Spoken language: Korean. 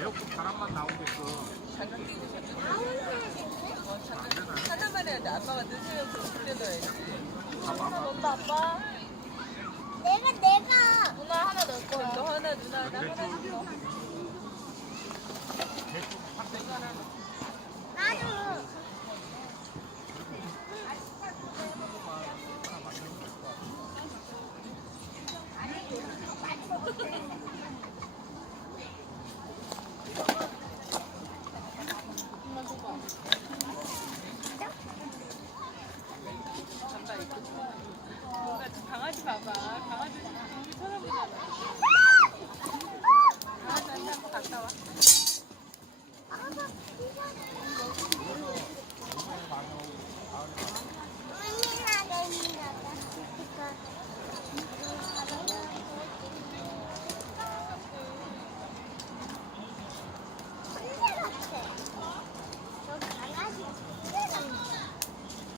에어컨 바람만 나오게끔. 장갑 끼고 장갑 하나만 해야 돼. 아빠가 늦으면 또 돌려놔야지. 넣는다 아빠. 내가. 누나 하나 넣을 거야. 너 하나, 누나 하나, 하나